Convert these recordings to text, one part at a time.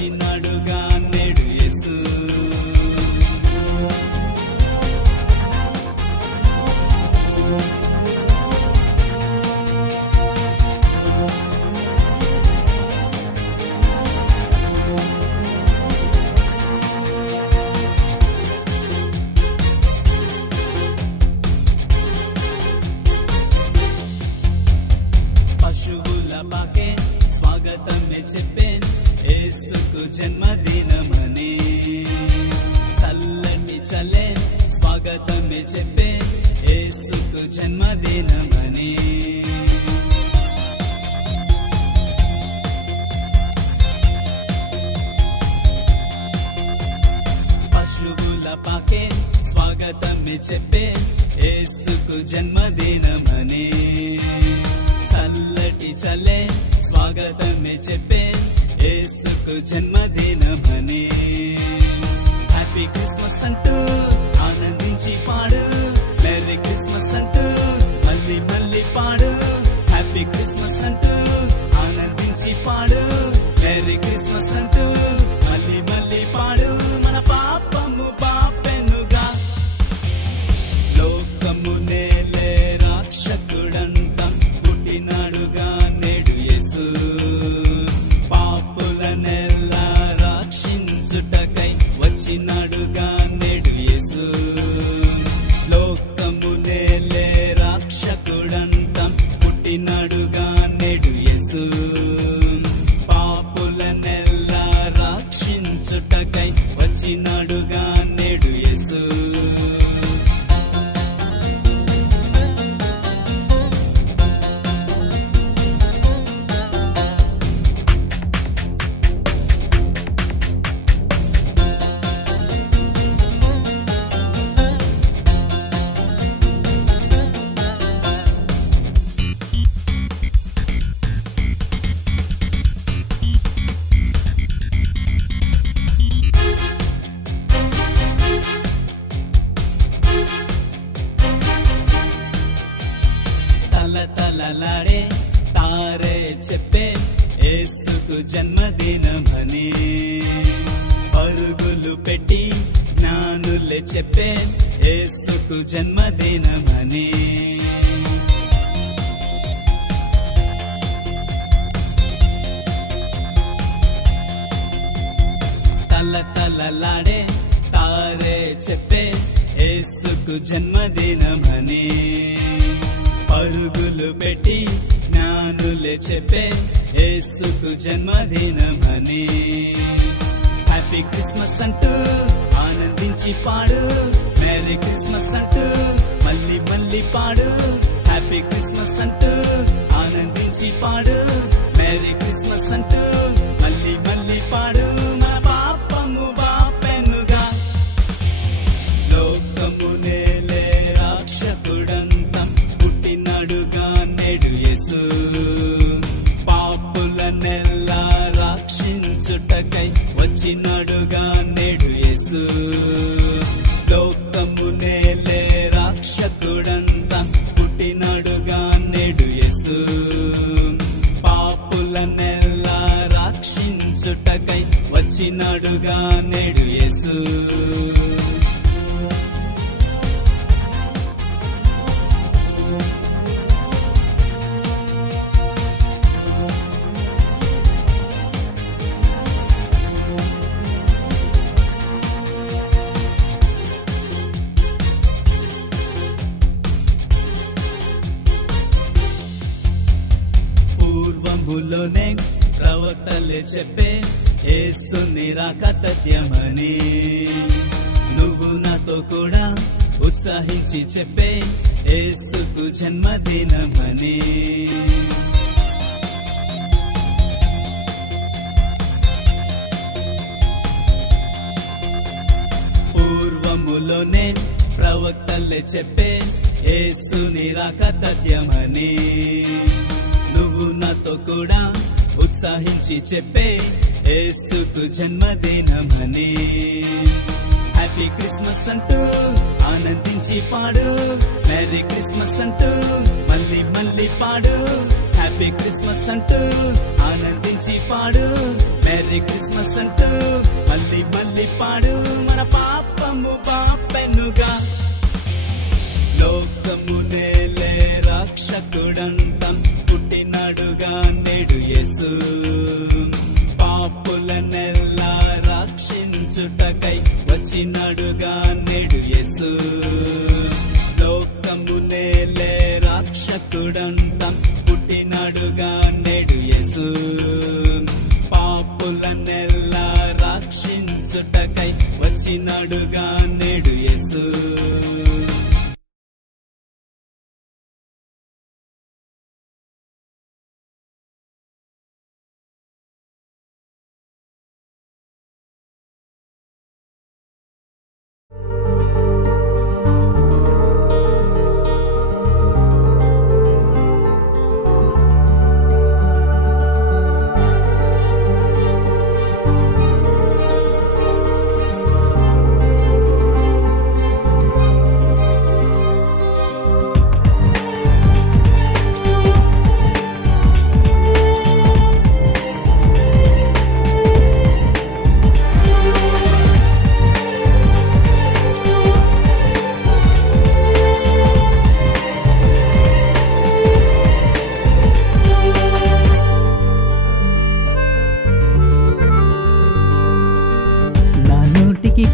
వచ్చినాడుగా నేడు యేసు. పశువుల పాకే స్వాగతమే చెప్పేన్ యేసుకు జన్మదినమని. చల్లని చల్లే స్వాగతమే చెప్పేన్ యేసుకు జన్మదినమని. పశువుల పాకే స్వాగతమే చెప్పేన్ యేసుకు జన్మదినమని. చల్లటి చల్లే స్వాగతమే చెప్పే యేసుకు జన్మదినమని. హ్యాపీ క్రిస్మస్ అంటూ ఆనందించి పాడు, మెరీ క్రిస్మస్ అంటూ మళ్ళీ మళ్ళీ పాడు. హ్యాపీ క్రిస్మస్ అంటూ ఆనందించి పాడు, మెరీ క్రిస్మస్ అంటూ మళ్ళీ మళ్ళీ పాడు. మన పాపము పాపెనుగా లోకము నేలే రాక్షకుడంతం పుట్టినాడుగా నేడు యేసు. పాపులనెల్లా రక్షించుటకై వచ్చినాడుగా నేడు యేసు. లోకము నేలే రాక్షకుడంతం పుట్టినాడుగా నేడు యేసు. పాపులనెల్లా రక్షించుటకై వచ్చినాడుగా నేడు యేసు. తలతలలాడే తారే చెప్పే యేసుకు జన్మదినమని. పరుగులు పెట్టి జ్ఞానులే చెప్పే యేసుకు జన్మదినమని. తలతలలాడే తారే చెప్పే యేసుకు జన్మదినమని. పరుగులు పెట్టి జ్ఞానులే చెప్పే యేసుకు జన్మదినమని. హ్యాపీ క్రిస్మస్ అంటూ ఆనందించి పాడు, మెరీ క్రిస్మస్ అంటూ మళ్ళీ మళ్ళీ పాడు. హ్యాపీ క్రిస్మస్ అంటూ ఆనందించి పాడు, మెరీ క్రిస్మస్ అంటూ మళ్ళీ మళ్ళీ పాడు. మన పాపము బాపెనుగా లోకము నేలే రాక్షకుడంతం పుట్టినాడుగా నేడు యేసు. పాపులనెల్లా రక్షించుటకై వచ్చినాడుగా నేడు యేసు. లోకము నేలే రాక్షకుడంతం పుట్టినాడుగా నేడు యేసు. పాపులనెల్లా రక్షించుటకై వచ్చినాడుగా నేడు యేసు. పూర్వములోనే ప్రవక్తలే చెప్పే యేసుని రాక తథ్యమని. నువ్వు నాతో కూడా ఉత్సాహించి చెప్పే యేసుకు జన్మదినమని. పూర్వములోనే ప్రవక్తలే చెప్పే యేసుని రాక తథ్యమని. నువ్వు నాతో కూడా ఉత్సాహించి చెప్పే యేసుకు జన్మదినమని. హ్యాపీ క్రిస్మస్ అంటూ ఆనందించి పాడు, మెరీ క్రిస్మస్ అంటూ మళ్ళీ మళ్ళీ పాడు. హ్యాపీ క్రిస్మస్ అంటూ ఆనందించి పాడు, మెరీ మేరీ క్రిస్మస్ అంటూ మళ్ళీ మళ్ళీ పాడు మన పాపము బాపెనుగా. లోకము నేలే రక్షకుడంతం పుట్టినాడుగా నేడు యేసు. పాపులనెల్లా రక్షించుటకై వచ్చినాడుగా నేడు యేసు. లోకము నేలే రక్షకుడంతం పుట్టినాడుగా నేడు యేసు. పాపులనెల్లా రక్షించుటకై వచ్చినాడుగా నేడు యేసు.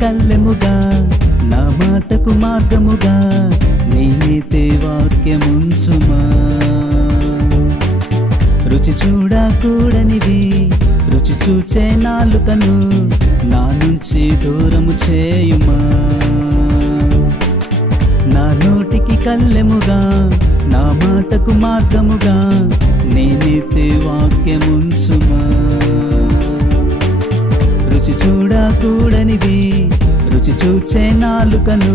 కళ్ళెముగా నా మాటకు మార్గముగా నీ నీతి వాక్యముంచుమా. రుచి చూడకూడనిది రుచి చూచే నాలుకను నా నుంచి దూరము చేయుమా. నా నోటికి కళ్ళెముగా నా మాటకు మార్గముగా నీ నీతి వాక్యముంచుమా. రుచి చూడకూడనిది రుచి చూచే నాలుకను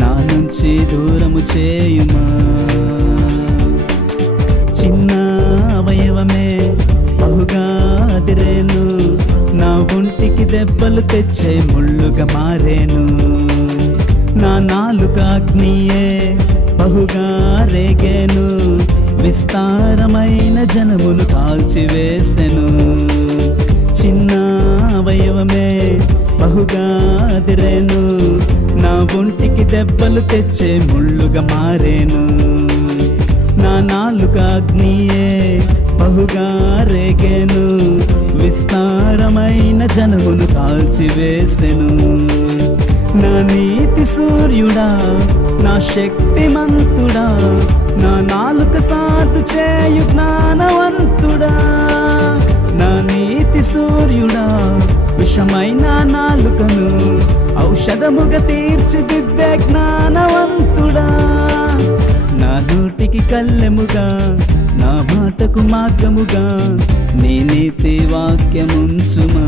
నా నుంచి దూరము చేయుమా. చిన్న అవయవమే బహుగా అదిరేను, నా ఒంటికి దెబ్బలు తెచ్చే ముళ్ళుగా మారేను. నా నాలుక అగ్నియే బహుగా రేగేను, విస్తారమైన జనమును కాల్చివేసెను. చిన్న అవయవమే బహుగా అదిరేను, నా ఒంటికి దెబ్బలు తెచ్చే ముళ్ళుగా మారేను. నా నాలుక అగ్నియే బహుగా రేగేను, విస్తారమైన జనమును కాల్చివేసెను. నా నీతి సూర్యుడా నా శక్తిమంతుడా, నా నాలుక సాధు చేయు జ్ఞానవంతుడా. నా నీతి సూర్యుడా విషమైన నాలుకను ఔషధముగా తీర్చిదిద్దే జ్ఞానవంతుడా. నా నోటికి కళ్ళెముగా నా మాటకు మార్గముగా నీ నీతి వాక్యముంచుమా.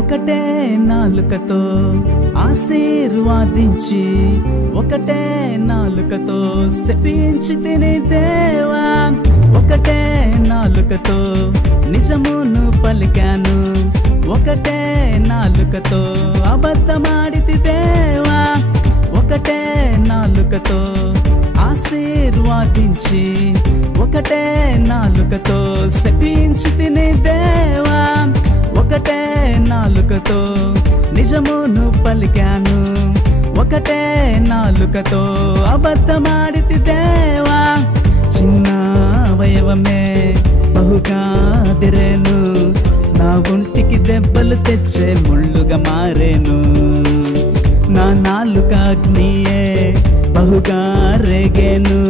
ఒకటే నాలుకతో ఆశీర్వాదించి ఒకటే నాలుకతో శపించి తిని దేవా. ఒకటే నాలుకతో నిజమును పలికాను, ఒకటే నాలుకతో అబద్ధమాడితి దేవా. ఒకటే నాలుకతో ఆశీర్వాదించి ఒకటే నాలుకతో శపించి తిని దేవా. ఒకటే నాలుకతో నిజమును పలికాను, ఒకటే నాలుకతో అబద్ధమాడితి దేవా. చిన్న అవయవమే బహుగా అదిరేను, నా ఒంటికి దెబ్బలు తెచ్చే ముళ్ళుగా మారేను. నా నాలుక అగ్నియే బహుగా రేగేను,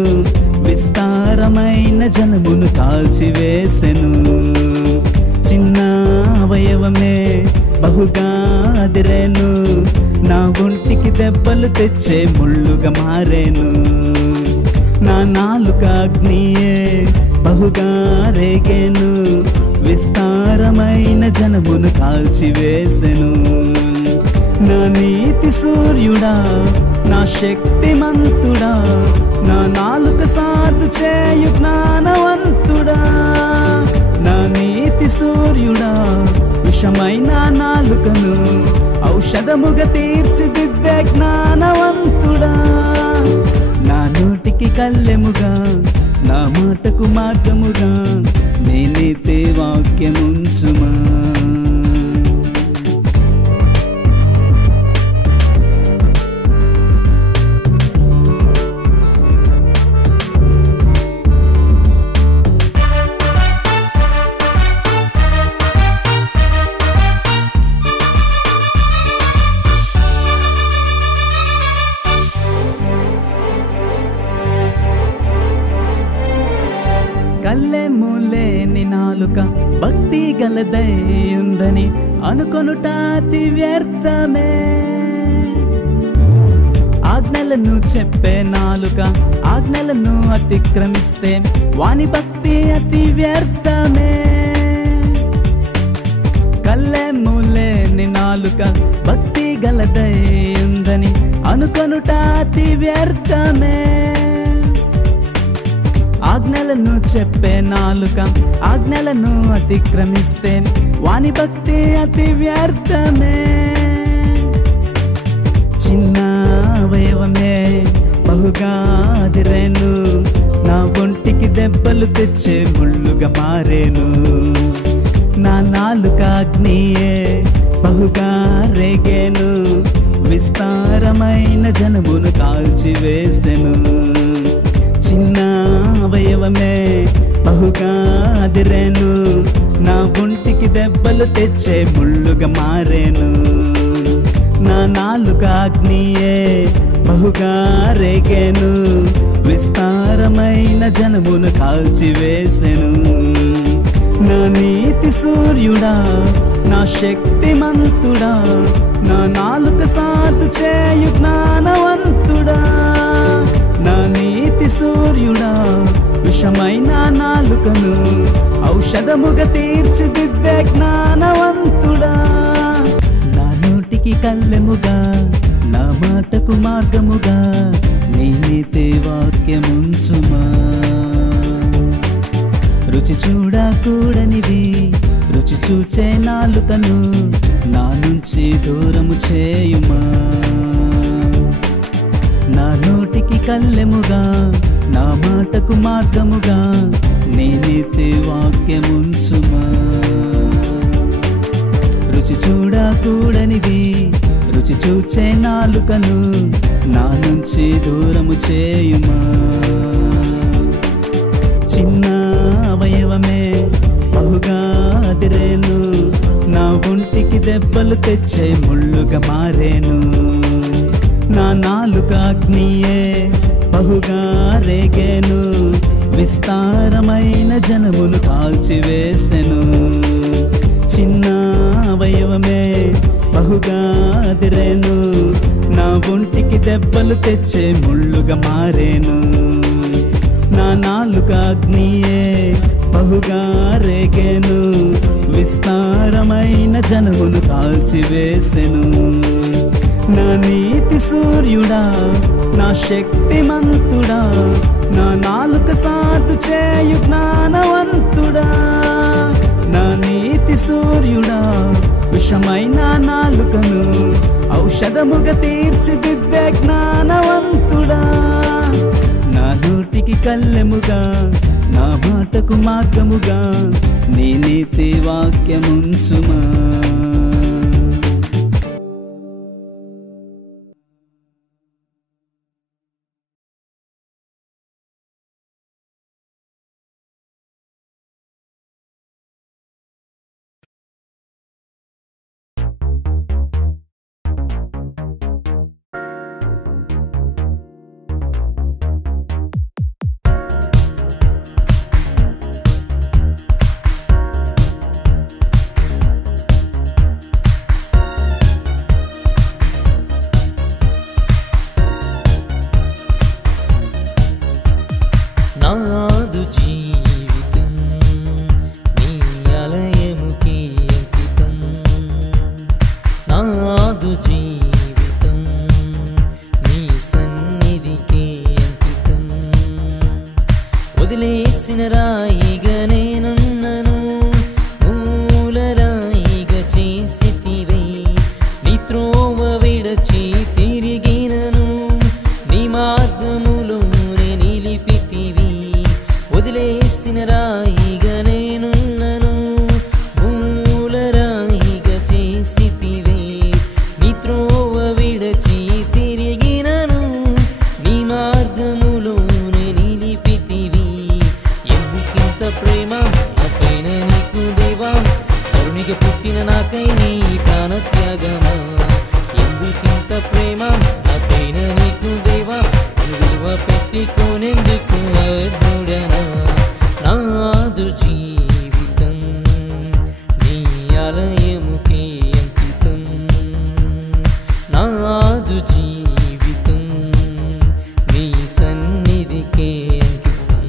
విస్తారమైన జనమును కాల్చివేసెను. చిన్న అవయవమే బహుగా అదిరేను, నా ఒంటికి దెబ్బలు తెచ్చే ముళ్ళుగా మారేను. నా నాలుక అగ్నియే బహుగా రేగేను, విస్తారమైన జనమును కాల్చివేసెను. నా నీతి సూర్యుడా, నా శక్తిమంతుడా, నా నాలుక సాధు చేయు జ్ఞానవంతుడా. నా నీతి సూర్యుడా, విషమైన నాలుకను ఔషధముగా తీర్చిదిద్దే జ్ఞానవంతుడా. నా నోటికి కళ్ళెముగా, నా మాటకు మార్గముగా, నేనైతే వాక్యముంచుమా. కళ్ళెములేని నాలుక భక్తి గలదై ఉందని అనుకొనుట అతి వ్యర్థమే. ఆజ్ఞలను చెప్పే నాలుక ఆజ్ఞలను అతిక్రమిస్తే వాని భక్తి అతి వ్యర్థమే. కళ్ళెములేని నాలుక భక్తి గలదై ఉందని అనుకొనుట అతి వ్యర్థమే. ఆజ్ఞలను చెప్పే నాలుక ఆజ్ఞలను అతిక్రమిస్తే వాని భక్తి అతి వ్యర్థమే. చిన్న అవయవమే బహుగా అదిరేను, నా ఒంటికి దెబ్బలు తెచ్చే ముళ్ళుగా మారేను. నా నాలుక అగ్నియే బహుగా రేగేను, విస్తారమైన జనమును కాల్చివేసెను. చిన్న అవయవమే బహుగా అదిరేను, నా ఒంటికి దెబ్బలు తెచ్చే ముళ్ళుగా మారేను. నా నాలుక అగ్నియే బహుగా రేగేను, విస్తారమైన జనమును కాల్చివేసెను. నా నీతి సూర్యుడా, నా శక్తిమంతుడా, నా నాలుక సాధు చేయు జ్ఞానవంతుడా. నా నీతి సూర్యుడా, విషమైన నాలుకను ఔషధముగా తీర్చిదిద్దే జ్ఞానవంతుడా. నా నోటికి కళ్ళెముగా, నా మాటకు మార్గముగా, నేనైతే వాక్యముంచుమా. రుచి చూడకూడనిది రుచి చూచే నాలుకను నా నుంచి దూరము చేయుమా. నా నోటికి కళ్ళెముగా, నా మాటకు మార్గముగా, నేనైతే వాక్యముంచుమా. రుచి చూడకూడనిది రుచి చూచే నాలుకను నా నుంచి దూరము చేయుమా. చిన్న అవయవమే బహుగా అదిరేను, నా ఒంటికి దెబ్బలు తెచ్చే ముళ్ళుగా మారేను. నా నాలుక అగ్నియే బహుగా రేగేను, విస్తారమైన జనమును కాల్చివేసెను. చిన్న అవయవమే బహుగా అదిరేను, నా ఒంటికి దెబ్బలు తెచ్చే ముళ్ళుగా మారేను. నా నాలుక అగ్నియే బహుగా రేగేను, విస్తారమైన జనమును కాల్చివేసెను. నా నీతి సూర్యుడా, నా శక్తిమంతుడా, నా నాలుక సాధు చేయు జ్ఞానవంతుడా. నా నీతి సూర్యుడా, విషమైన నాలుకను ఔషధముగా తీర్చిదిద్దే జ్ఞానవంతుడా. నా నోటికి కళ్ళెముగా, నా మాటకు మార్గముగా, నేనైతే వాక్యముంచుమా. వదిలేసిన రాయిగా నేనున్నను మూలరాయిగా చేసితివే నీ త్రోవ విడచి తిరిగినను నీ మార్గములోనే నిలిపితివి వదిలేసిన రాయిగా నేనున్నను మూలరాయిగా చేసితివే నీ త్రోవ విడచి తిరిగినను నీ మార్గములోనే నిలిపితివి ఎందుకింత ప్రేమ నాపైన నీకు దేవా కరుణిగా పుట్టిన నాకై నీ ప్రాణత్యాగమా ఎందుకింత ప్రేమ నాపైన నీకు దేవా విలువ పెట్టుకోనేందుకు అర్హుడనా నాదు జీవితం నీ ఆలయముకే అంకితం నాదు జీవితం నీ సన్నిధికే అంకితం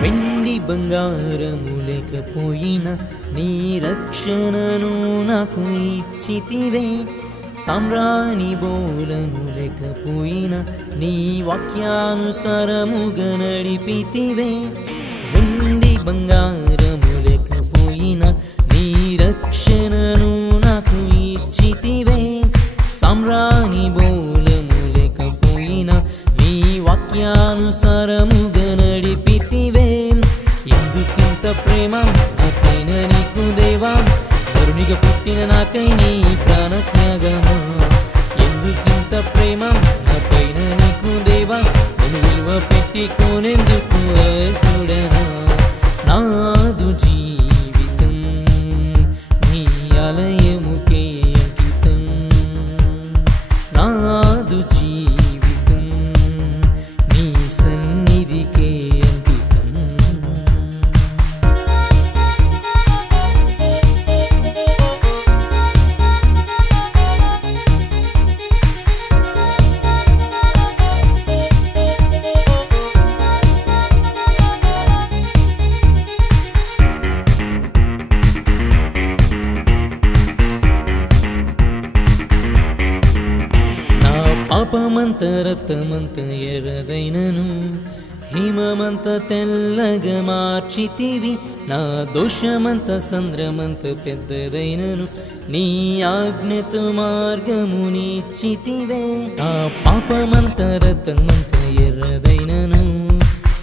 వెండి బంగారము లేకపోయినా నీ రక్షణను నాకు ఇచ్చితివే సామ్రాణి బోలము లేకపోయినా నీ వాక్యానుసారముగా నడిపితివే వెండి బంగారము లేకపోయినా నీ రక్షణను నాకు ఇచ్చితివే సామ్రాణి బోలము లేకపోయినా నీ వాక్యానుసారముగా నడిపితివే ఎందుకింత ప్రేమ నాపైన నీకు దేవా కరుణిగా పుట్టిన నాకై నీ ప్రాణత్యాగమా ఎందుకింత ప్రేమ నాపైన నీకు దేవా నన్ను విలువ పెట్టుకోనేందుకు అర్హుడనా నాదు జీవితం నీ ఆలయముకే అంకితం నాదు జీవితం నీ సన్నిధికే అంకితం నా పాపమంత రక్తమంత ఎర్రదైనను హిమమంత తెల్లగా మార్చితివి నా దోషమంత సంద్రమంత పెద్దదైనను నీ ఆజ్ఞతో మార్గమునిచ్చితివే నా పాపమంత రక్తమంత ఎర్రదైనను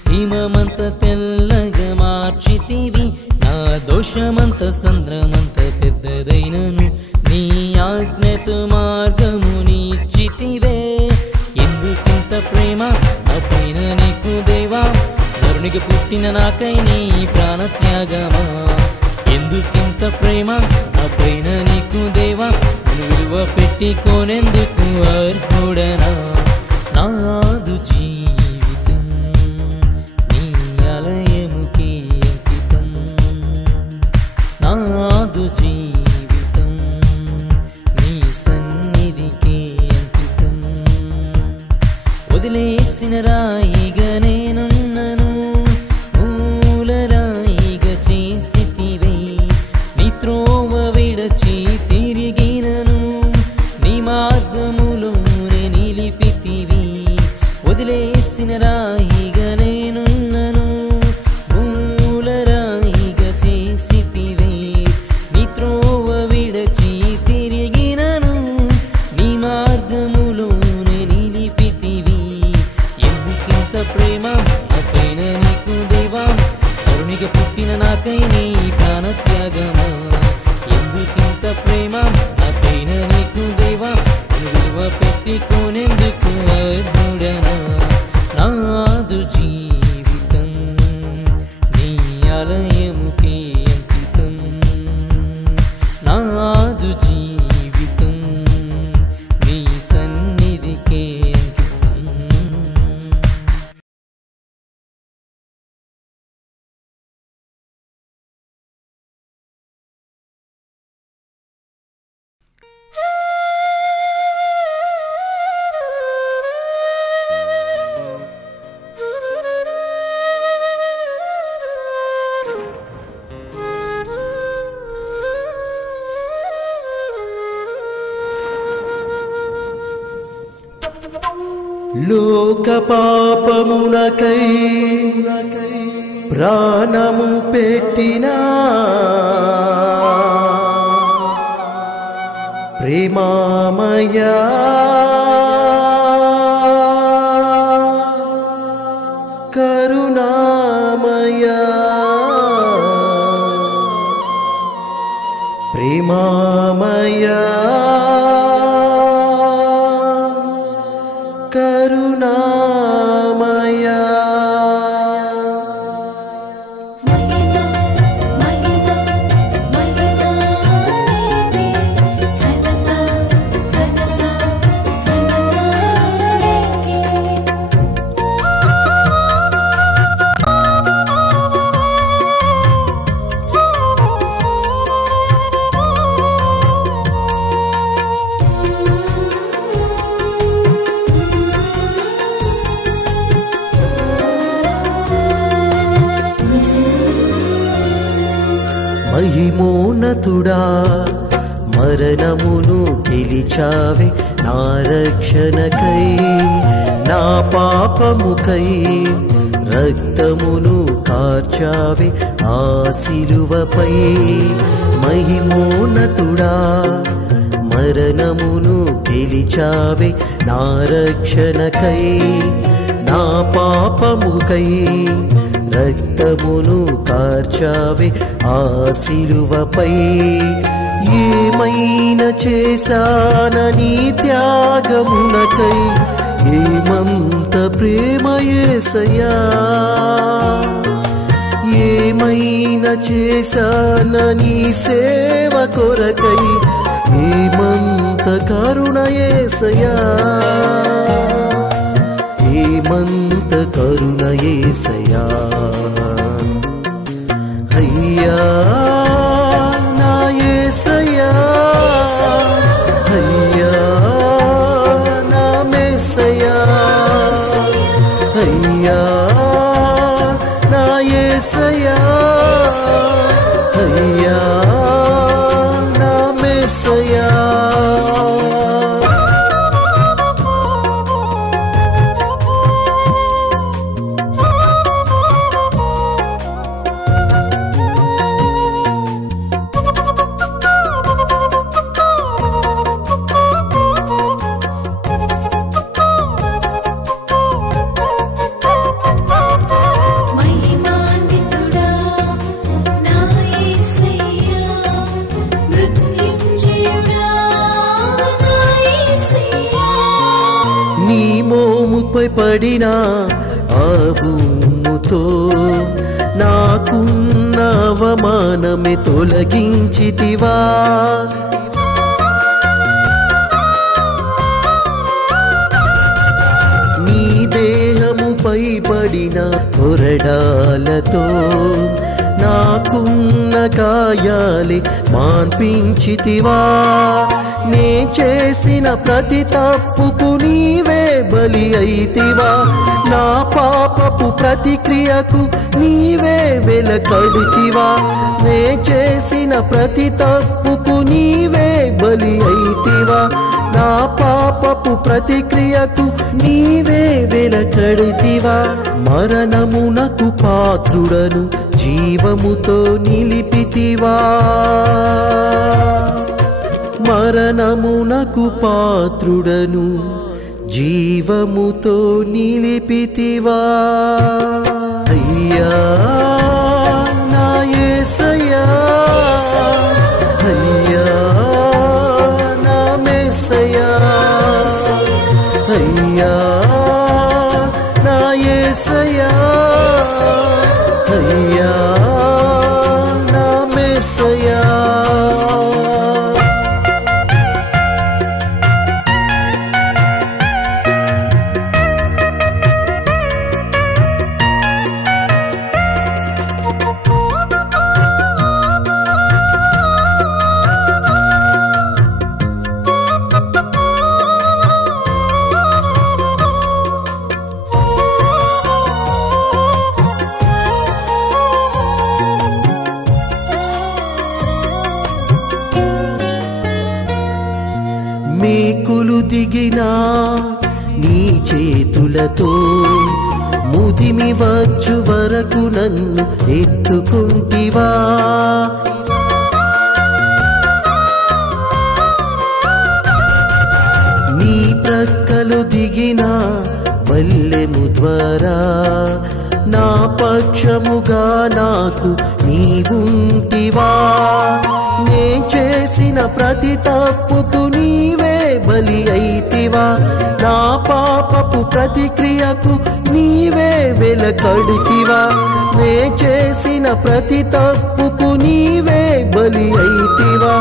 హిమమంత తెల్లగా మార్చితివి నా దోషమంత సంద్రమంత పెద్దదైనను నీ ఆజ్ఞతో మార్గమునిచ్చితివే ఎందుకింత ప్రేమ నాపైన నీకు దేవా కరుణిగా పుట్టిన నాకై నీ ప్రాణత్యాగమా ఎందుకింత ప్రేమ నాపైన నీకు దేవా నన్ను విలువ పెట్టుకోనేందుకు అర్హుడనా నాదు జీవితం నీ ఆలయముకే అంకితం నాదు జీవితం నీ సన్నిధికే అంకితం వదిలేసిన రాయిగా నేనున్నను మూలరాయిగా చేసితివే నీ త్రోవ విడచి తిరిగినను నీ మార్గములోనే నిలిపితివి వదిలేసిన రాయిగా నేనున్నను మూలరాయిగా చేసితివే నీ త్రోవ విడచి తిరిగినను నీ మార్గములోనే నిలిపితివి ఎందుకింత లోక పాపమునకై ప్రాణము పెట్టినా ప్రేమామయా కరుణామయా ప్రేమామయా కరుణామయా మహిమోన్నతుడా మరణమును గెలిచావే నా రక్షణకై నా పాపముకై రక్తమును కార్చావే ఆ సిలువపై మహిమోన్నతుడా మరణమును గెలిచావే నా రక్షణకై నా పాపముకై రక్తమును కార్చావే ఆ సిలువపై ఏమైనా చేశానని త్యాగమునకై ఏమంత ప్రేమ యేసయ్యా ఏమైనా చేశానని సేవ కొరకై ఏమంత కరుణ యేసయ్యా ఏమంత కరుణ యేసయ్యా అయ్యా నా యేసయ్యా అయ్యా నా మెస్సయ్యా అయ్యా నా యేసయ్యా అయ్యా నా మెస్సయ్యా మోముపై పడిన ఆ భూముతో నాకున్న అవమానమే తొలగించితివా నీ దేహముపై పడిన కొరడాలతో నాకున్న గాయాలే మాన్పించితివా నే చేసిన ప్రతి తప్పుకు నీవే బలి అయితివా నా పాపపు ప్రతిక్రియకు నీవే వెలకడితివా నే చేసిన ప్రతి తప్పుకు నీవే బలి అయితివా నా పాపపు ప్రతిక్రియకు నీవే వెలకడితివా మరణమునకు పాత్రుడను జీవముతో నిలిపితివా మరణమునకు పాత్రుడను జీవముతో నిలిపితివా అయ్యా నా యేసయ్యా అయ్యా నా మెస్సయ్యా అయ్యా నా యేసయ్యా అయ్యా నా మెస్సయ్యా మేకులు దిగినా నీ చేతులతో ముదిమి వచ్చు వరకు నన్ను ఎత్తుకుంటివా నీ ప్రక్కలు దిగిన బల్లెము ద్వారా నా పక్షముగా నాకు నీవుంటివా నే చేసిన ప్రతి తప్పుకు నీవే బలి అయితివా నా పాపపు ప్రతిక్రియకు నీవే వెలకడితివా నే చేసిన ప్రతి తప్పుకు నీవే బలి అయితివా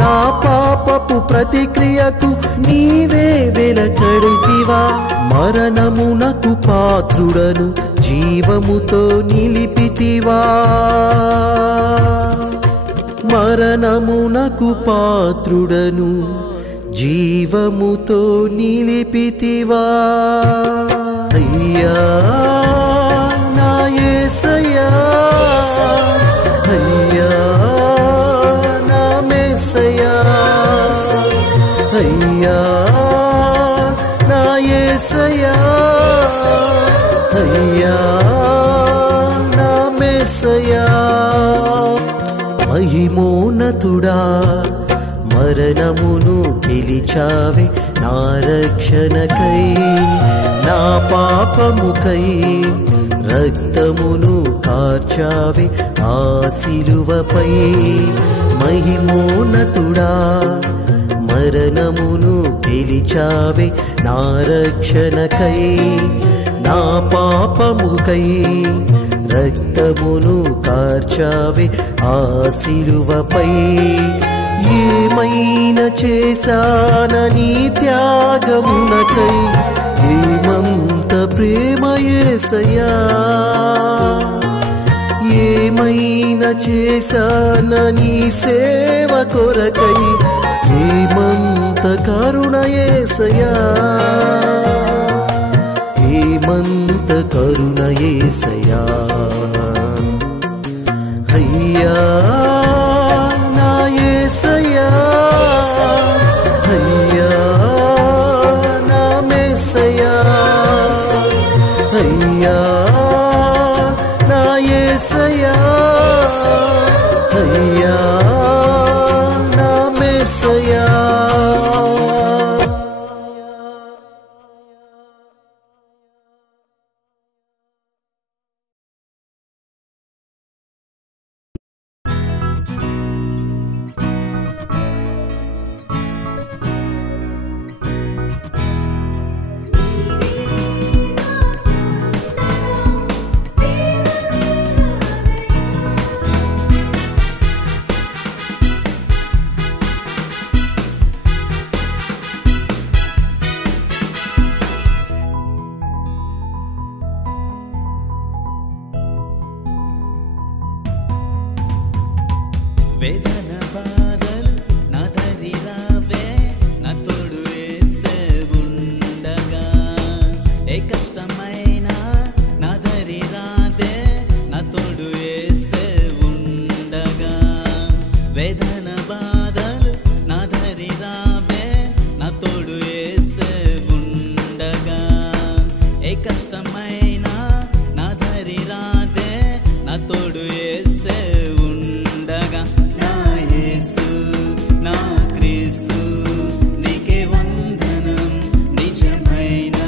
నా పాపపు ప్రతిక్రియకు నీవే వెలకడితివా మరణమునకు పాత్రుడను జీవముతో నిలిపితివా మరణమునకు పాత్రుడను జీవముతో నిలిపితివా అయ్యా నా యేసయ్యా అయ్యా నా మెస్సయ్యా అయ్యా నా యేసయ్యా అయ్యా నా మెస్సయ్యా మహిమోన్నతుడా మరణమును గెలిచావే నా రక్షణకై నా పాపముకై రక్తమును కార్చావే ఆ సిలువపై మహిమోన్నతుడా మరణమును గెలిచావే నా రక్షణకై నా పాపముకై రక్తమును కార్చావే ఆ సిలువపై ఏమైనా చేశానని త్యాగమునకై ఏమంత ప్రేమ యేసయ్యా ఏమైనా చేశానని సేవ కొరకై ఏమంత కరుణ యేసయ్యా ఏమంత కరుణ యేసయ్యా అయ్యా నా యేసయ్యా అయ్యా నా మెస్సయ్యా అయ్యా నా యేసయ్యా అయ్యా నా మెస్సయ్యా వేదన బాధలు నా దరి రావే నా తోడు యేసే ఉండగా ఏ కష్టమైనా నా దరి రాదే నా తోడు యేసే ఉండగా వేదన బాధలు నా దరి రావే నా తోడు యేసే ఉండగా ఏ కష్టమైనా నా దరి రాదే నా తోడు యేసే ఉండగా యేసు నా క్రీస్తు నీకే వందనం నిజమైన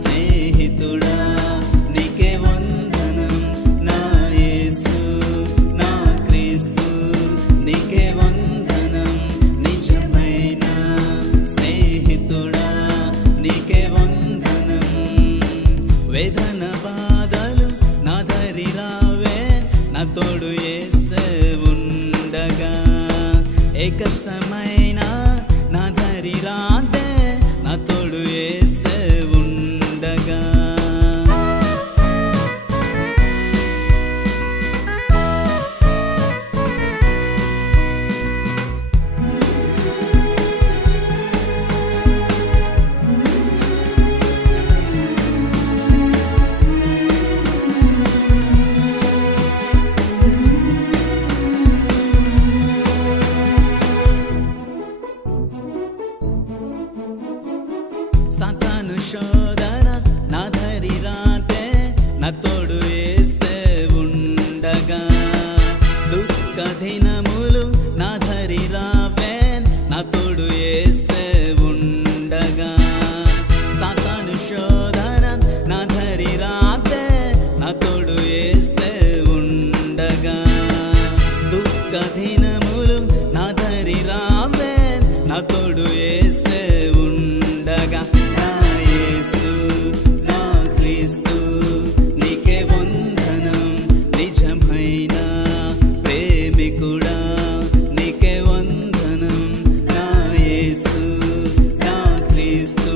స్నేహితుడా నీకే వందనం నా యేసు నా క్రీస్తు నీకే వందనం నిజమైన స్నేహితుడా నీకే వందనం వేదన బాధలు నా దరి రావే నా తోడు యేసే ఉండగా ఏ కష్టమైనా నా దరి రాదే నా తోడు యేసే ఉండగా సాతాను శోధన నా ధరి రాతే నా తోడు యేసే ఉండగా దుఃఖ దినములు నా ధరి రావే నా తోడు యేసే ఉండగా సాతాను శోధన నా ధరి రాతే నా తోడు యేసే ఉండగా దుఃఖ దినములు నా ధరి రావే నా తోడు యేసే ఉండగా నా యేసు నా క్రీస్తు నీకే వందనం నిజమైన ప్రేమికుడా నీకే వందనం నా యేసు నా క్రీస్తు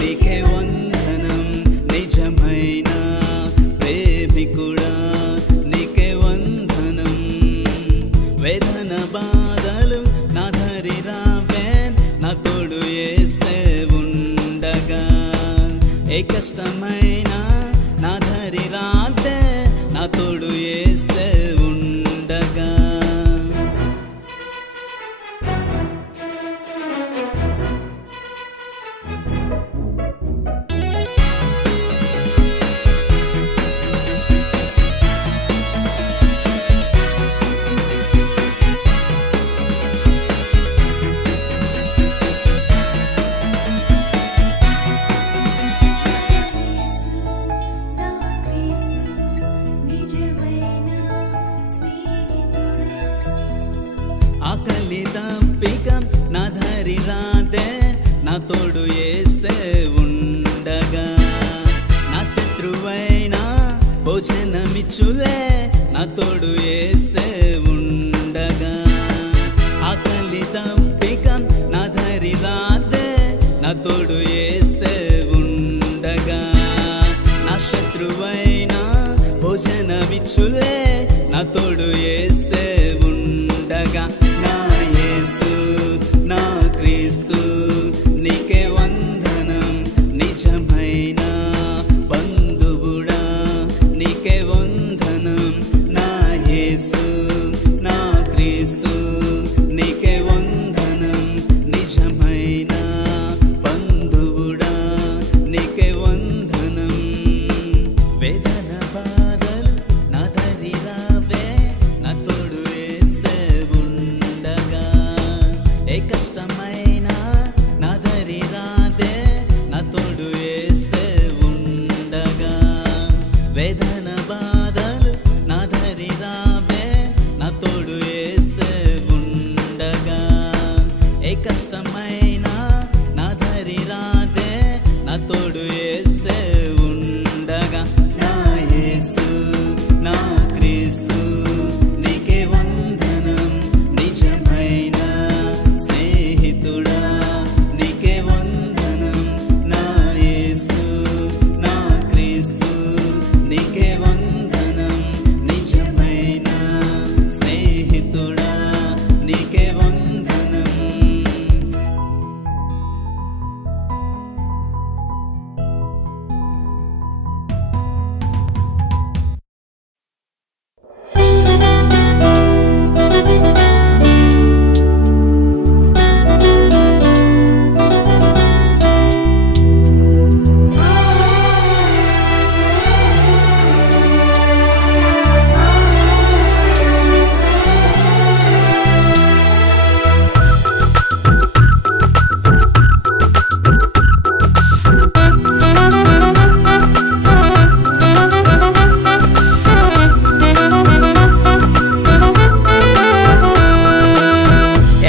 నీకే వందనం నిజమైన ప్రేమికుడా నీకే వందనం వేదన బాధలు నా ధరి రావే నా తోడు యేసే ఉండగా ఏ కష్టమైనా నా ధరి రాతే నా తోడు యేసే ఉండగా ఆకలి దప్పిక నా ధరి రాతే నా తోడు యేసే ఉండగా నా శత్రువైనా భోజనమిచ్చులే నా తోడు యేసే ఉండగా ఆకలి దప్పిక నా ధరి రాతే నా తోడు యేసే ఉండగా నా శత్రువైనా భోజనమిచ్చులే నా తోడు యేసే ఉండగా నా యేసు నా క్రీస్తు నీకే వందనం నిజమైన బంధువుడా నీకే వందనం నా యేసు నా క్రీస్తు నీకే వందనం నిజమైన బంధువుడా నీకే వందనం వేదన బాధలు నా ధరి రావే నా తోడు యేసే ఉండగా ఏ కష్టమైనా నా ధరి రాదే నా తోడు యేసే ఉండగా వేదన బాధలు నా ధరి రావే నా తోడు యేసే ఉండగా ఏ కష్టమైనా నా ధరి రాదే నా తోడు యేసే ఉండగా నా యేసు నా క్రీస్తు నీకే వందనం నిజమైన స్నేహితుడా నీకే వందనం నా యేసు నా క్రీస్తు నీకే వందనం నిజమైన స్నేహితుడా నీకే వందనం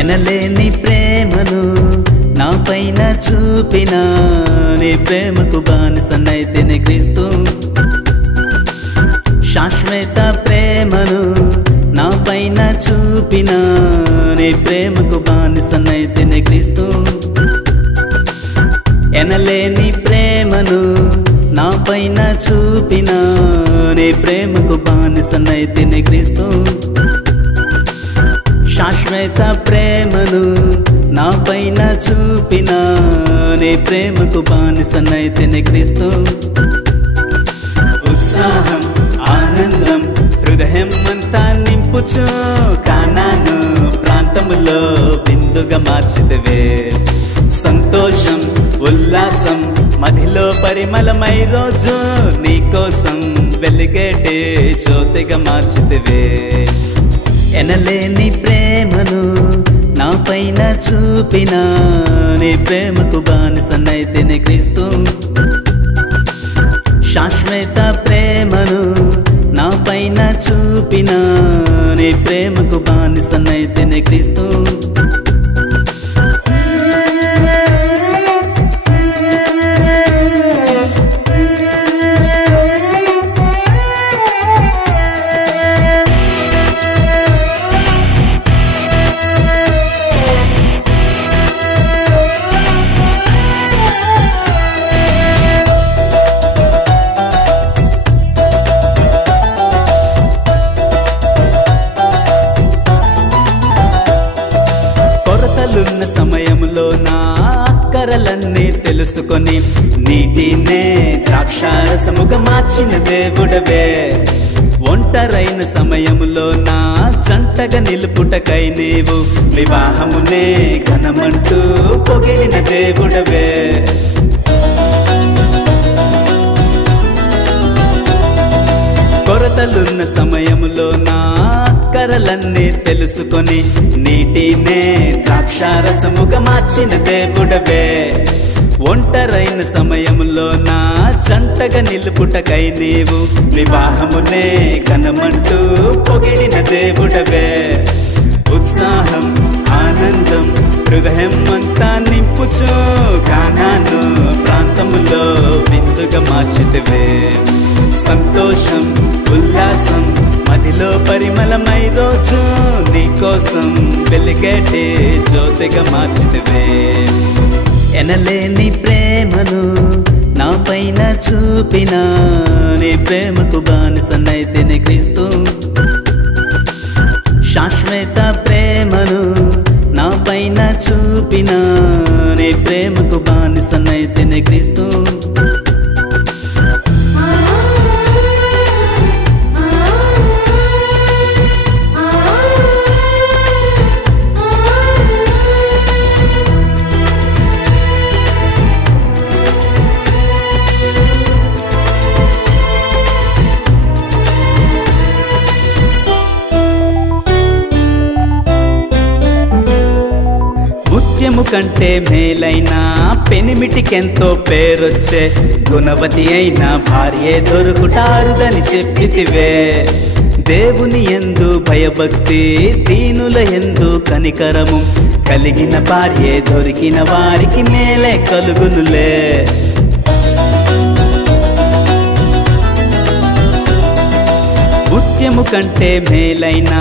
ఎనలేని ప్రేమను నా పైన చూపిన నీ ప్రేమకు బానిసనైతేనే క్రీస్తు శాశ్వత ప్రేమను నా పైన చూపిన నీ ప్రేమకు బానిసనైతేనే క్రీస్తు ఎనలేని ప్రేమను నా పైన చూపిన నీ ప్రేమకు బానిసనైతేనే క్రీస్తు శాశ్వత ప్రేమను నా పైన చూపిన నీ ప్రేమకు బానిసనైతేనే క్రీస్తు ఉత్సాహం ఆనందం హృదయం అంతా నింపుచు కానాను ప్రాంతములో విందుగా మార్చితివే సంతోషం ఉల్లాసం మదిలో పరిమళమై రోజు నీకోసం వెలిగేటే జ్యోతిగా మార్చితివే. ఎనలేని ప్రేమను నా పైన చూపిన నీ ప్రేమకు బానిసనైతేనే క్రీస్తు. శాశ్వత ప్రేమను నా పైన చూపిన నీ ప్రేమకు బానిసనైతేనే క్రీస్తు. సమయంలో నా అక్కరలన్నీ తెలుసుకొని నీటినే ద్రాక్షారసముగా మార్చిన దేవుడవే. ఒంటరైన సమయంలో నా జంటగా నిలుపుటకై నీవు వివాహమునే ఘనమంటూ పొగిడిన దేవుడవే. కొరతలున్న సమయంలో నా అక్కరలన్నీ తెలుసుకొని నీటినే ద్రాక్షారసముగా మార్చిన దేవుడవే. ఒంటరైన సమయంలో నా జంటగా నిలుపుటకై నీవు వివాహమునే ఘనమంటూ పొగిడిన దేవుడవే. ఉత్సాహం ఆనందం హృదయం అంతా నింపుచు కానాను ప్రాంతములో విందుగా మార్చితివే. సంతోషం ఉల్లాసం మదిలో పరిమళమై రోజు నీకోసం వెలిగేటే జ్యోతిగా మార్చితివే. ఎనలేని ప్రేమను నా పైన చూపిన నీ ప్రేమకు బానిసనైతేనే క్రీస్తు. శాశ్వత ప్రేమను నా పైన చూపిన నీ ప్రేమకు బానిసనైతేనే క్రీస్తు. ముత్యము కంటే మేలైన పెనిమిటికెంతో పేరొచ్చే గుణవతి అయిన భార్యే దొరుకుటారుదని చెప్పితివే. దేవుని యందు భయభక్తి దీనుల యందు కనికరము కలిగిన భార్యే దొరికిన వారికి మేలే కలుగునులే. ముత్యము కంటే మేలైన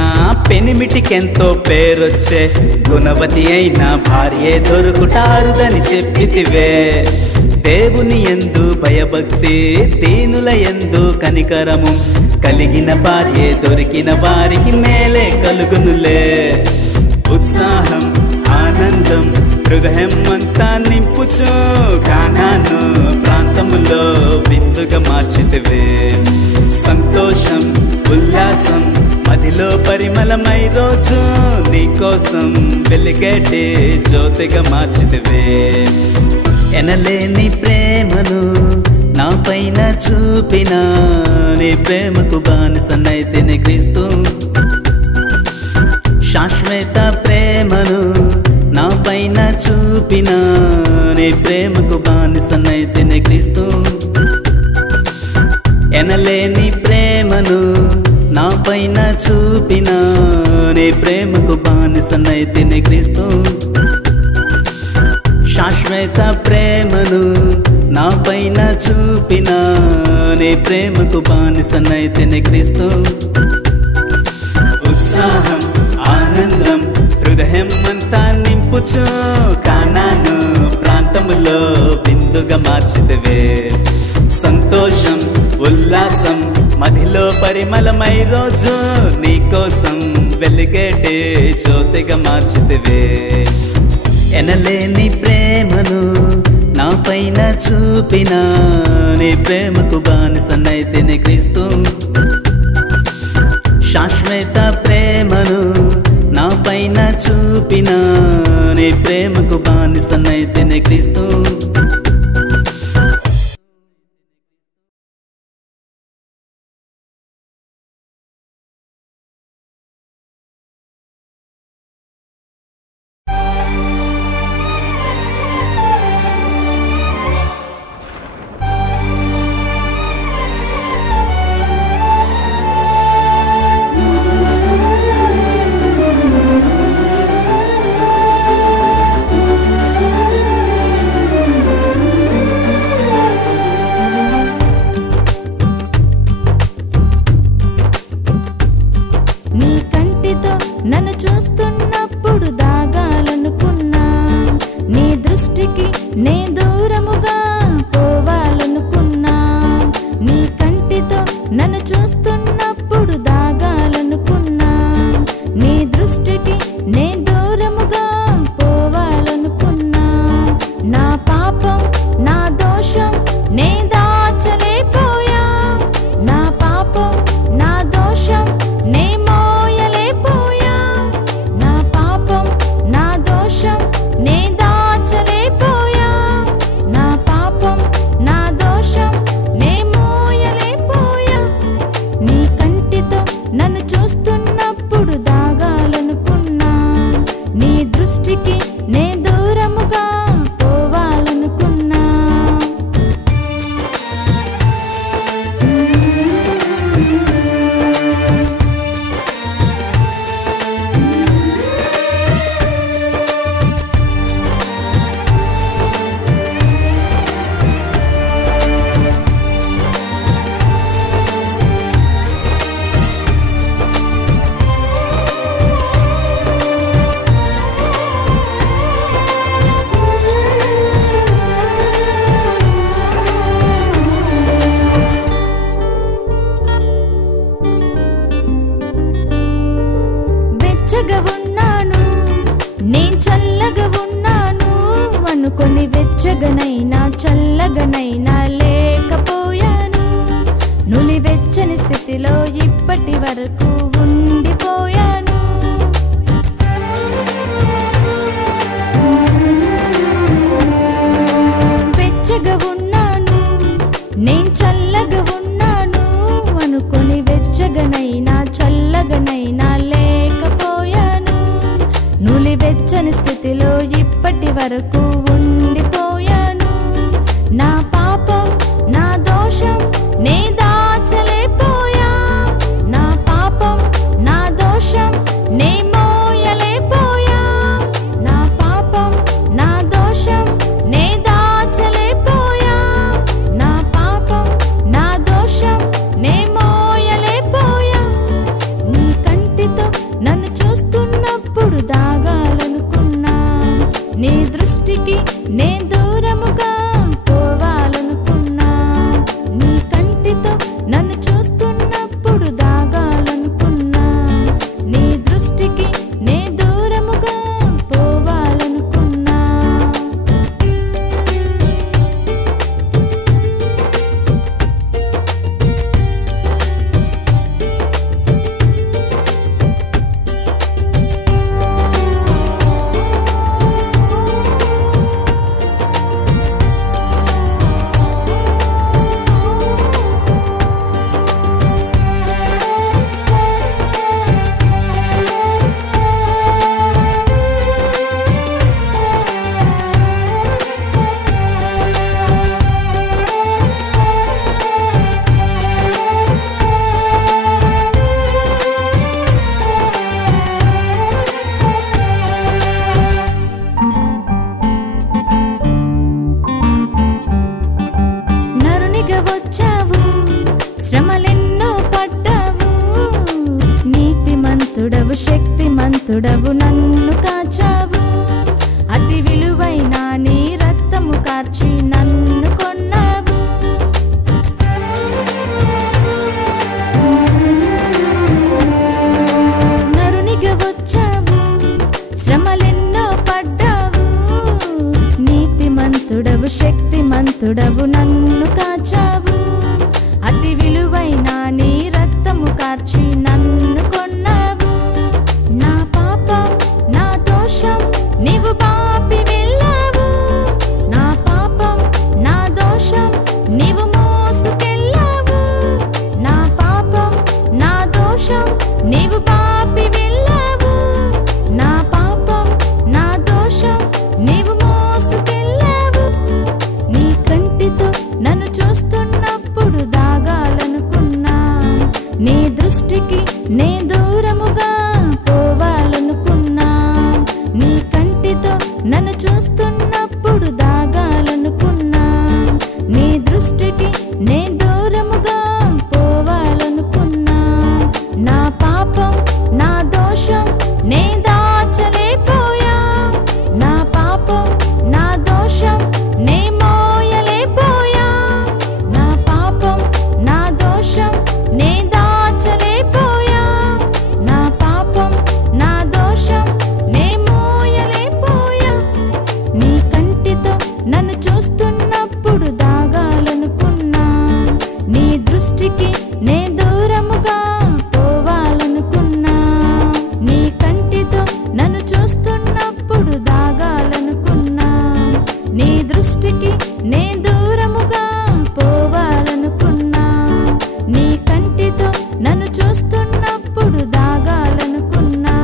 పెనిమిటికెంతో పేరొచ్చే గుణవతి అయిన భార్యే దొరుకుటారుదని చెప్పితివే. దేవుని యందు భయభక్తి దీనుల యందు కనికరము కలిగిన భార్యే దొరికిన వారికి మేలే కలుగునులే. ఉత్సాహం ఆనందం హృదయం అంతా నింపుచు కానాను ప్రాంతములో విందుగా మార్చితివే. సంతోషం ఉల్లాసం మదిలో పరిమళమై రోజు నీకోసం వెలిగేటే జ్యోతిగా మార్చితివే. ఎనలేని ప్రేమను నా పైన చూపిన నీ ప్రేమకు బానిసనైతేనే క్రీస్తు. శాశ్వత ప్రేమను నా పైన చూపిన నీ ప్రేమకు బానిసనైతేనే క్రీస్తు. ఎనలేని ప్రేమను నా పైన చూపిన నీ ప్రేమకు బానిసనైతేనే క్రీస్తు. శాశ్వత ప్రేమను నా పైన చూపిన నీ ప్రేమకు బానిసనైతేనే క్రీస్తు. ఉత్సాహం ఆనందం హృదయం అంతా నింపుచు కానాను ప్రాంతములో విందుగా మార్చితివే. సంతోషం ఉల్లాసం మదిలో పరిమళమై రోజు నీకోసం వెలిగేటే జ్యోతిగా మార్చితివే. ఎనలేని ప్రేమను నా పైన చూపిన నీ ప్రేమకు బానిసనైతేనే క్రీస్తు. శాశ్వత ప్రేమను నా పైన చూపిన నీ ప్రేమకు బానిసనైతేనే క్రీస్తు. నే దూరముగా పోవాలనుకున్నా, నీ కంటితో నన్ను చూస్తున్నప్పుడు దాగాలనుకున్నా, నీ దృష్టికి నే దూరముగా పోవాలనుకున్నా, నా పాపం నా దోషం నే దాచలేపోయా, నా పాపం నా దోషం నే మోయలేపోయా, నా పాపం నా దోషం నే దాచలేపోయా, నా పాపం నా దోషం నే మోయలేపోయా, నీ కంటితో నన్ను చూస్తున్నప్పుడు దాగాలనుకున్నా, నీ దృష్టికి నే దూరముగా పోవాలనుకున్నా. వెచ్చగా ఉన్నాను నేను చల్లగా ఉన్నాను అనుకొని వెచ్చగనైనా చల్లగనైనా లేకపోయాను, నులి వెచ్చని స్థితిలో ఇప్పటి వరకు ఉండిపోయాను. వెచ్చగా ఉన్నాను నేను చల్లగా ఉన్నాను అనుకొని వెచ్చగనైనా చల్లగనైనా లేకపోయాను, నులి వెచ్చని స్థితిలో ఇప్పటి వరకు ఉండిపోయాను, నా పాపం నా దోషం నే దాచలేపోయా, నా పాపం నా దోషం నే మోయలేపోయా, నా పాపం నా దోషం నే దాచలేపోయా, నా పాపం నా దోషం నే మోయలేపోయా, నీ కంటితో నన్ను చూస్తున్నప్పుడు దాగాలనుకున్నా, నీ దృష్టికి నే దూరముగా పోవాలనుకున్నా, నీ కంటితో నన్ను చూస్తున్నప్పుడు దాగాలనుకున్నా, నీ దృష్టికి నే దూరముగా పోవాలనుకున్నా. నరునిగా వచ్చావు శ్రమలెన్నో పడ్డావు, నీతిమంతుడవు శక్తిమంతుడవు నన్ను కాచావు, అతి విలువైన నీ రక్తము కార్చి నన్ను కొన్నావు. నరునిగా వచ్చావు శ్రమలెన్నో పడ్డావు, నీతిమంతుడవు శక్తిమంతుడవు నన్ను కాచావు, అతి విలువైన నీ రక్తము కార్చి నన్ను కొన్నావు, నా పాపం నా దోషం నీవు పాపి వెళ్ళావు, నా పాపం నా దోషం నీవు మోసుకెళ్ళావు, నా పాపం నా దోషం నీవు పాపి వెళ్ళావు, నా పాపం నా దోషం నీవు మోసుకెళ్ళావు, నీ కంటితో నన్ను చూస్తున్నప్పుడు దాగాలనుకున్నా, నీ దృష్టికి చూస్తున్నప్పుడు దాగాలనుకున్నా, నీ దృష్టికి నే దూరముగా పోవాలనుకున్నా. నీ కంటితో నన్ను చూస్తున్నప్పుడు దాగాలనుకున్నా, నీ దృష్టికి నే దూరముగా పోవాలనుకున్నా. నీ కంటితో నన్ను చూస్తున్నప్పుడు దాగాలనుకున్నా,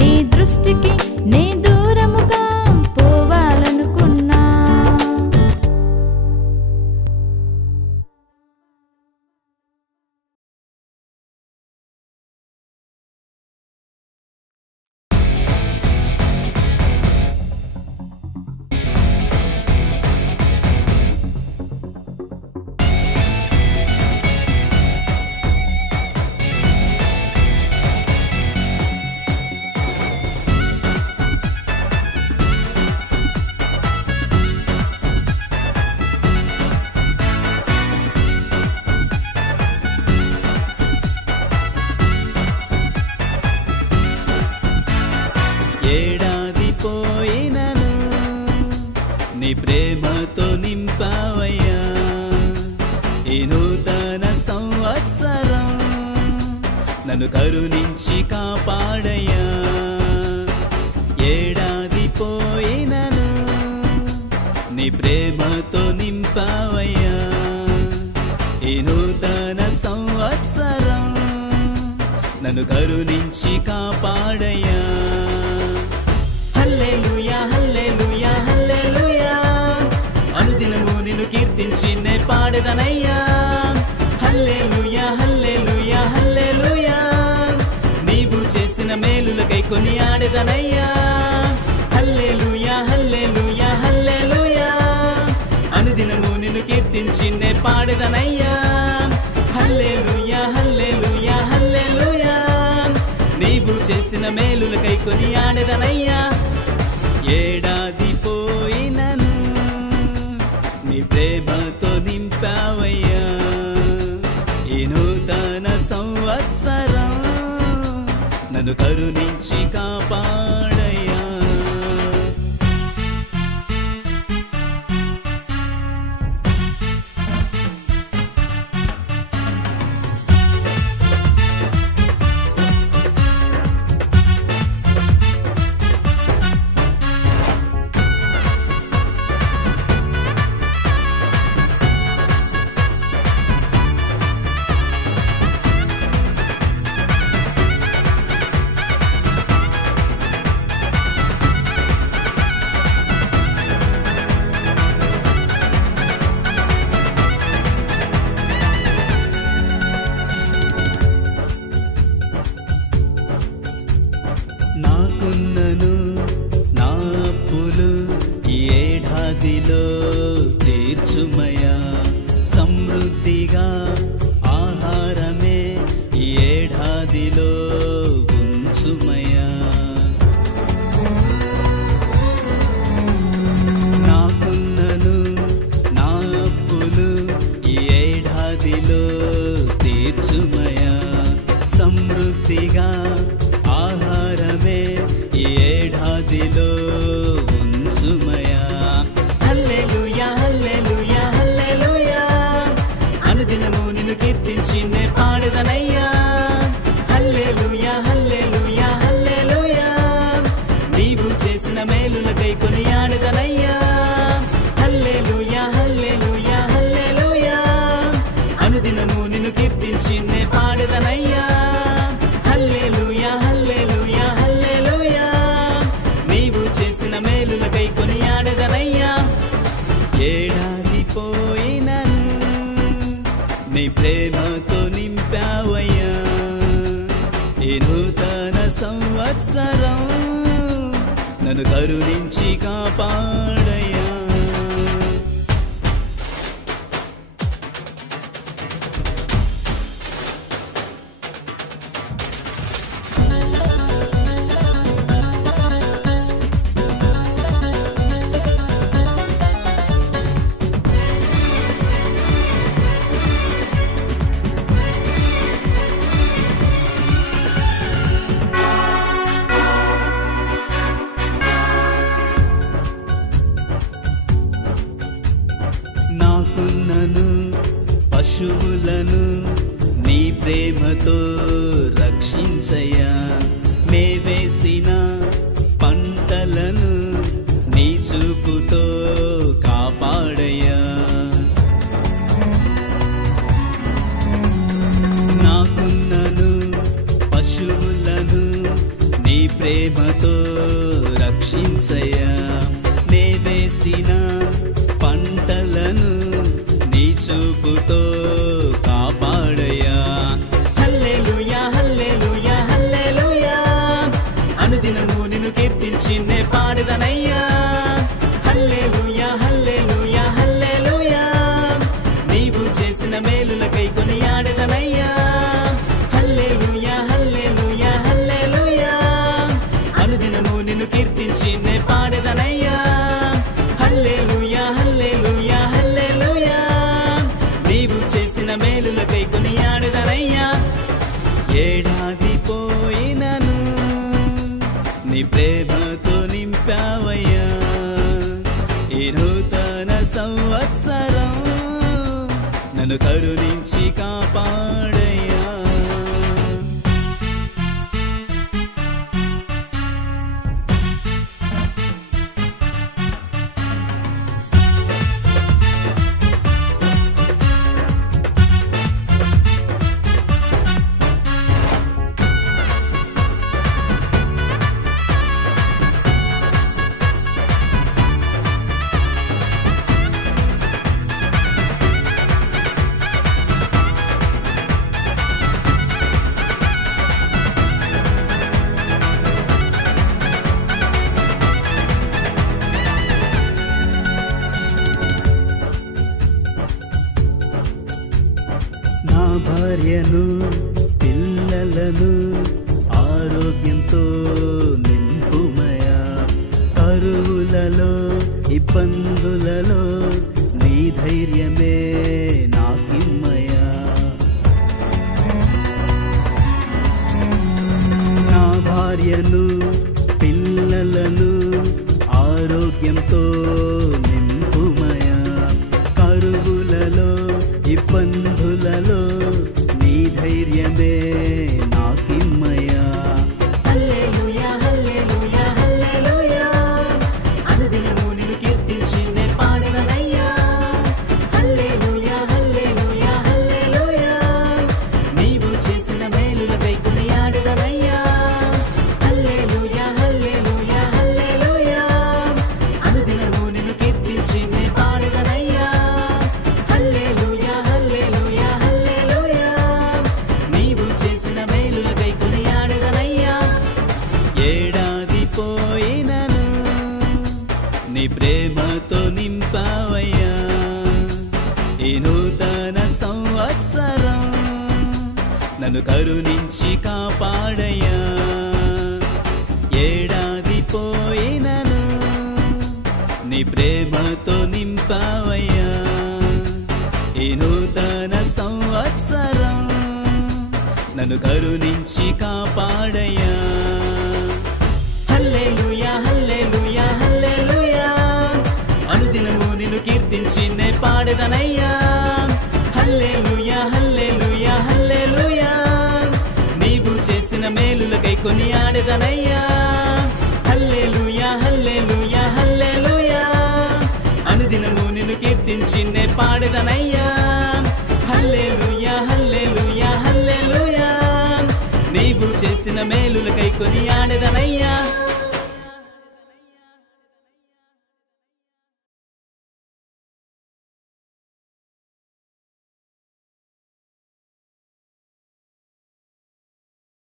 నీ దృష్టికి నే దూరముగా పోవాలనుకున్నా. ఏడాది పోయినను నీ ప్రేమతో నింపావయ్యా. ఈ నూతన సంవత్సరం నన్ను కరుణించి కాపాడయ్యా. ఏడాది పోయినను నీ ప్రేమతో నింపావయ్యా. ఈ నూతన సంవత్సరం నన్ను కరుణించి కాపాడయ్యా. హల్లెలూయా హల్లెలూయా హల్లెలూయా, అనుదినము నిన్ను కీర్తించి నే పాడెదనయ్యా. హల్లెలూయా హల్లెలూయా హల్లెలూయా, నీవు చేసిన మేలులకై కొనియాడెదనయ్యా. హల్లెలూయా హల్లెలూయా హల్లెలూయా, అనుదినము నిన్ను కీర్తించి నే పాడెదనయ్యా. హల్లెలూయా హల్లెలూయా హల్లెలూయా, నీవు చేసిన మేలులకై కొనియాడెదనయ్యా. ఏడాది పోయినను నీ ప్రేమతో నింపావయ్యా. ఈ నూతన సంవత్సరం నన్ను కరుణించి కాపాడయ్యా. నాకున్నను నా అప్పులు ఈ ఏడాదిలో తీర్చుమయా. సమృద్ధిగా ఆహారమే ఈ ఏడాదిలో ఉంచుమయా. నాకున్నను నా అప్పులు ఈ ఏడాదిలో తీర్చుమయా. సమృద్ధిగా ఆహారమే ఈ ఏడాదిలో ఉంచుమయా. హల్లెలూయా హల్లెలూయా హల్లెలూయా, అనుదినము నిన్ను కీర్తించి నే పాడెదనయ్యా. హల్లెలూయా హల్లెలూయా హల్లెలూయా, నీవు చేసిన మేలులకై కొనియాడెదనయ్యా. హల్లెలూయా హల్లెలూయా హల్లెలూయా, అనుదినము నిన్ను కీర్తించి నే పాడెదనయ్యా. హల్లెలూయా హల్లెలూయా హల్లెలూయా, నీవు చేసిన మేలులకై కొనియాడెదనయ్యా. ఏడాది పోయినను నీ ప్రేమతో నింపావయ్యా. ఈ నూతన సంవత్సరం నన్ను కరుణించి కాపాడయ్యా. నాకున్నను పశువులను నీ ప్రేమతో రక్షించయ్యా, నే వేసిన పంటలను నీ చూపుతో కాపాడయ్యా. నాకున్నను పశువులను నీ ప్రేమతో రక్షించయ్యా, నే వేసిన పంటలను నీ చూపుతో కాపాడయ్యా. హల్లెలూయా హల్లెలూయా హల్లెలూయా, అనుదినము నిన్ను కీర్తించి నే పాడెదనయ్యా. హల్లెలూయా హల్లెలూయా హల్లెలూయా, నీవు చేసిన మేలులకై కొనియాడెదనయ్యా. హల్లెలూయా హల్లెలూయా హల్లెలూయా, అనుదినము నిన్ను కీర్తించి నే పాడెదనయ్యా. హల్లెలూయా హల్లెలూయా హల్లెలూయా, నీవు చేసిన మేలులకై కొనియాడెదనయ్యా. ఏడాది పోయినను నీ ప్రేమతో నింపావయ్యా, ఈ నూతన సంవత్సరం నన్ను కరుణించి కాపాడయ్యా. నా భార్యను పిల్లలను ఆరోగ్యంతో నింపుమయా, కరువులలో ఇబ్బందులలో నీ ధైర్యమే నాకిమ్మయా. నా భార్యను పిల్లలను ఆరోగ్యంతో నింపుమయా, కరువులలో ఇబ్బందులలో నీ ధైర్యమే నాకిమ్మయా. హల్లెలూయా హల్లెలూయా హల్లెలూయా, అనుదినము నిన్ను కీర్తించి నే పాడెదనయ్యా. హల్లెలూయా హల్లెలూయా హల్లెలూయా, నీవు చేసిన మేలులకై కొనియాడెదనయ్యా. హల్లెలూయా హల్లెలూయా హల్లెలూయా, అనుదినము నిన్ను కీర్తించి నే పాడెదనయ్యా. హల్లెలూయా హల్లెలూయా హల్లెలూయా, నీవు చేసిన మేలులకై కొనియాడెదనయ్యా. ఏడాది పోయినను నీ ప్రేమతో నింపావయ్యా, ఈ నూతన సంవత్సరం నన్ను కరుణించి కాపాడయ్యా. ఏడాది పోయినను నీ ప్రేమతో నింపావయ్యా, ఈ నూతన సంవత్సరం నన్ను కరుణించి కాపాడయ్యా. హల్లెలూయా హల్లెలూయా హల్లెలూయా, అనుదినము నిన్ను కీర్తించి నే పాడెదనయ్యా. హల్లెలూయా హల్లెలూయా హల్లెలూయా, నీవు చేసిన మేలులకై కొనియాడెదనయ్యా. హల్లెలూయా హల్లెలూయా హల్లెలూయా, అనుదినము నిన్ను కీర్తించి నే పాడెదనయ్యా. హల్లెలూయా హల్లెలూయా హల్లెలూయా, నీవు చేసిన మేలులకై కొనియాడెదనయ్యా.